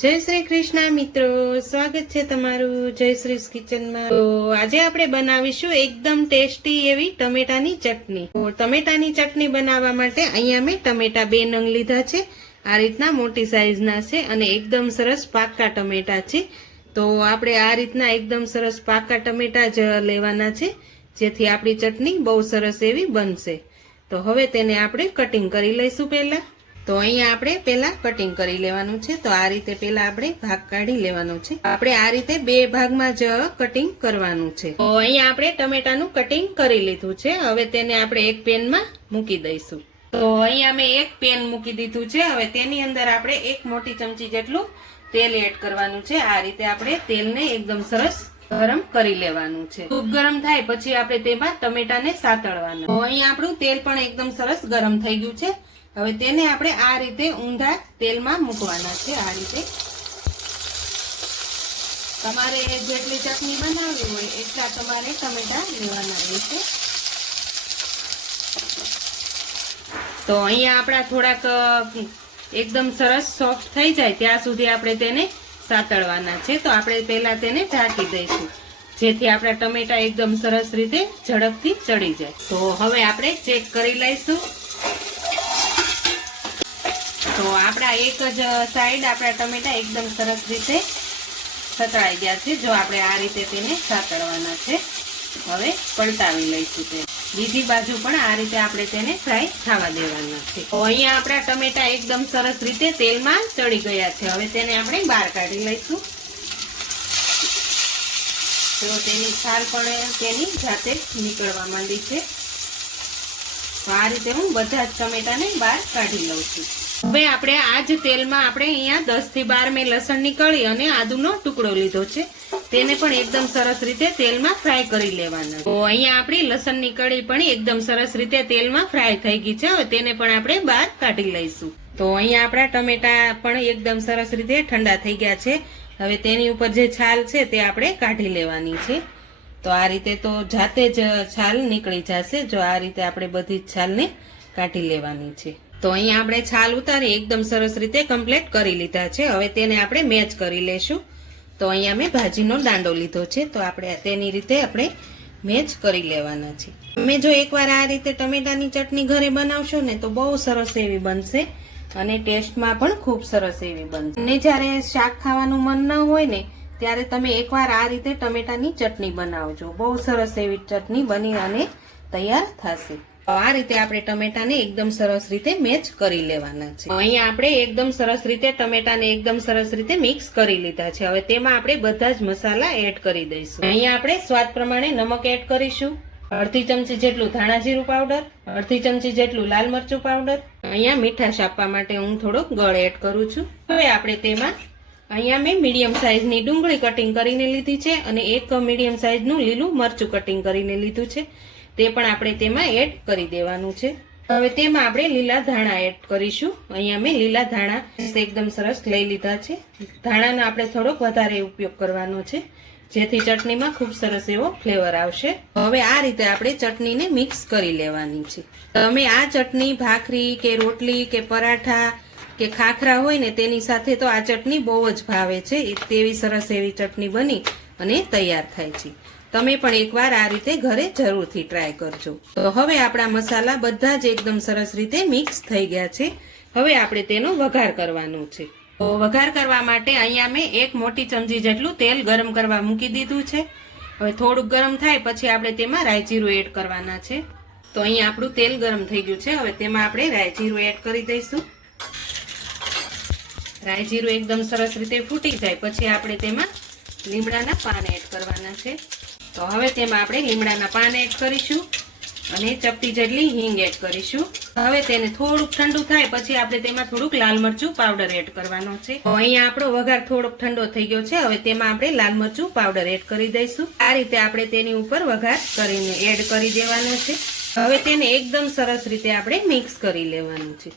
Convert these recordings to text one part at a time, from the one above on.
જય શ્રી કૃષ્ણ મિત્રો, સ્વાગત છે તમારું જયશ્રીસ કિચનમાં। તો આજે આપણે બનાવીશું એકદમ ટેસ્ટી એવી ટમેટાની ચટણી। તો ટમેટાની ચટણી બનાવવા માટે અહીંયા મેં ટમેટા 2 નંગ લીધા છે। આ રીતના મોટી સાઈઝના છે અને એકદમ સરસ પાકા ટમેટા છે। તો આપણે આ રીતના એકદમ સરસ પાકા ટમેટા જ લેવાના છે, જેથી આપણી ચટણી બહુ સરસ એવી બનશે। તો હવે તેને આપણે કટિંગ કરી લઈશું। પહેલા તો અહીંયા આપણે પહેલા કટિંગ કરી લેવાનું છે। તો આ રીતે પહેલા આપણે ભાગ કાઢી લેવાનો છે। આપણે આ રીતે 2 ભાગમાં જ કટિંગ કરવાનું છે। તો અહીંયા આપણે ટમેટાનું કટિંગ કરી લીધું છે। હવે તેને આપણે એક પેનમાં મૂકી દઈશું। તો અહીંયા મેં એક પેન મૂકી દીધું છે। હવે તેની અંદર આપણે 1 મોટી ચમચી જેટલું તેલ એડ કરવાનું છે। આ રીતે આપણે તેલને એકદમ સરસ ગરમ કરી લેવાનું છે। ખૂબ ગરમ થાય પછી આપણે તેમાં ટમેટાને સાતળવાના। તો અહીંયા આપણું તેલ પણ એકદમ સરસ ગરમ થઈ ગયું છે। હવે તેને આપણે આ રીતે ઊંધા તેલમાં મૂકવાના છે। આ રીતે તમારે જેટલી ચટણી બનાવવી હોય એટલા તમારે ટમેટા લેવાના રહેશે। તો અહીંયા આપણા થોડાક એકદમ સરસ સોફ્ટ થઈ જાય ત્યાં સુધી આપણે તેને સાતળવાના છે। તો આપણે પહેલા તેને ઢાંકી દઈશું, જેથી આપણા ટમેટા એકદમ સરસ રીતે ઝડપથી ચડી જાય। તો હવે આપણે ચેક કરી લઈશું। તો આપણા એક જ સાઈડ આપણા ટમેટા એકદમ સરસ રીતે સતળાઈ ગયા છે। જો આપણે આ રીતે તેને સાતળવાના છે। હવે પલટાવી લઈશું તે બીજી બાજુ પણ આ રીતે આપણે તેને ફ્રાય થવા દેવાના છે। તો અહીંયા આપણા ટમેટા એકદમ સરસ રીતે તેલમાં ચડી ગયા છે। હવે તેને આપણે બહાર કાઢી લઈશું। તો તેની છાલ પણ તેની જાતે નીકળવા માંડી છે। તો આ રીતે હું બધા જ ટમેટાને બહાર કાઢી લઉં છું। હવે આપણે આ જ તેલમાં આપણે અહીંયા 10 થી 12 મેં લસણની કળી અને આદુનો ટુકડો લીધો છે, તેને પણ એકદમ સરસ રીતે તેલમાં ફ્રાય કરી લેવાના। તો અહીંયા આપણી લસણની કળી પણ એકદમ સરસ રીતે તેલમાં ફ્રાય થઈ ગઈ છે। હવે તેને પણ આપણે બહાર કાઢી લઈશું। તો અહીંયા આપણા ટમેટા પણ એકદમ સરસ રીતે ઠંડા થઈ ગયા છે। હવે તેની ઉપર જે છાલ છે તે આપણે કાઢી લેવાની છે। તો આ રીતે તો જાતે જ છાલ નીકળી જશે। જો આ રીતે આપણે બધી જ છાલને કાઢી લેવાની છે। તો અહીંયા આપણે છાલ ઉતારી એકદમ સરસ રીતે કમ્પ્લીટ કરી લીધા છે। હવે તેને આપણે મેચ કરી લેશું। તો અહીંયા મેં ભાજીનો દાંડો લીધો છે, તો આપણે તેની રીતે આપણે મેચ કરી લેવાના છે। તમે જો એકવાર આ રીતે ટમેટાની ચટણી ઘરે બનાવશો ને તો બહુ સરસ એવી બનશે અને ટેસ્ટમાં પણ ખૂબ સરસ એવી બનશે। અને જ્યારે શાક ખાવાનું મન ન હોય ને ત્યારે તમે એકવાર આ રીતે ટમેટાની ચટણી બનાવજો, બહુ સરસ એવી ચટણી બની અને તૈયાર થશે। આ રીતે આપણે ટમેટાને એકદમ સરસ રીતે મેચ કરી લેવાના છે। અહીંયા આપણે એકદમ સરસ રીતે ટમેટાને એકદમ સરસ રીતે મિક્સ કરી લીધા છે। હવે તેમાં આપણે બધા જ મસાલા એડ કરી દઈશું। અહીંયા આપણે સ્વાદ પ્રમાણે નમક એડ કરીશું, અડધી ચમચી જેટલું ધાણા જીરું પાવડર, અડધી ચમચી જેટલું લાલ મરચું પાવડર। અહીંયા મીઠાશ આપવા માટે હું થોડોક ગળ એડ કરું છું। હવે આપણે તેમાં અહીંયા મેં મીડિયમ સાઈઝની ડુંગળી કટિંગ કરીને લીધી છે અને એક મીડિયમ સાઈઝનું લીલું મરચું કટિંગ કરીને લીધું છે, તે પણ આપણે તેમાં એડ કરી દેવાનું છે। હવે તેમાં આપણે લીલા ધાણા એડ કરીશું। અહીંયા મેં લીલા ધાણા એકદમ સરસ લઈ લીધા છે। ધાણાનો આપણે થોડોક વધારે ઉપયોગ કરવાનો છે, જેથી ચટણીમાં ખૂબ સરસ એવો ફ્લેવર આવશે। હવે આ રીતે આપણે ચટણીને મિક્સ કરી લેવાની છે। તમે આ ચટણી ભાખરી કે રોટલી કે પરાઠા કે ખાખરા હોય ને તેની સાથે તો આ ચટણી બહુ જ ભાવે છે। તેવી સરસ એવી ચટણી બની અને તૈયાર થાય છે। તમે પણ એકવાર આ રીતે ઘરે જરૂરથી ટ્રાય કરજો। તો હવે આપણા મસાલા બધા જ એકદમ સરસ રીતે મિક્સ થઈ ગયા છે। હવે આપણે તેનો વઘાર કરવાનો છે। તો વઘાર કરવા માટે અહીંયા મેં 1 મોટી ચમચી જેટલું તેલ ગરમ કરવા મૂકી દીધું છે। હવે થોડુંક ગરમ થાય પછી આપણે તેમાં રાઈ જીરું એડ કરવાના છે। તો અહીંયા આપણું તેલ ગરમ થઈ ગયું છે। હવે તેમાં આપણે રાઈ જીરું એડ કરી દઈશું। રાઈ જીરું એકદમ સરસ રીતે ફૂટી જાય પછી આપણે તેમાં લીમડાના પાન એડ કરવાના છે। તો હવે તેમાં આપણે લીમડાના પાન એડ કરીશું અને ચપટી જેટલી હિંગ એડ કરીશું। હવે તેને થોડુંક ઠંડુ થાય પછી આપણે તેમાં થોડુંક લાલ મરચું પાવડર એડ કરવાનો છે। તો અહીંયા આપણો વઘાર થોડોક ઠંડો થઈ ગયો છે। હવે તેમાં આપણે લાલ મરચું પાવડર એડ કરી દઈશું। આ રીતે આપણે તેની ઉપર વઘાર કરીને એડ કરી દેવાનો છે। હવે તેને એકદમ સરસ રીતે આપણે મિક્સ કરી લેવાનું છે।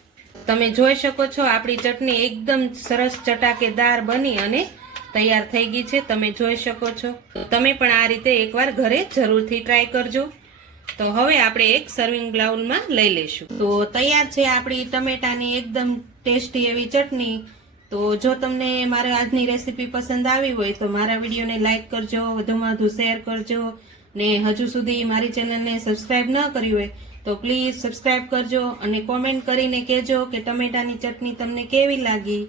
તમે જોઈ શકો છો આપણી ચટણી એકદમ સરસ ચટાકેદાર બની અને તૈયાર થઈ ગઈ છે। તમે જોઈ શકો છો। તમે પણ આ રીતે એકવાર ઘરે જરૂરથી ટ્રાય કરજો। તો હવે આપણે એક સર્વિંગ બાઉલમાં લઈ લેશું। તો તૈયાર છે આપણી ટમેટાની એકદમ ટેસ્ટી એવી ચટણી। તો જો તમને મારા આજની રેસીપી પસંદ આવી હોય તો મારા વિડીયોને લાઈક કરજો, વધુમાં વધુ શેર કરજો, ને હજુ સુધી મારી ચેનલને સબસ્ક્રાઇબ ન કરી હોય તો પ્લીઝ સબસ્ક્રાઇબ કરજો અને કોમેન્ટ કરીને કહેજો કે ટમેટાની ચટણી તમને કેવી લાગી.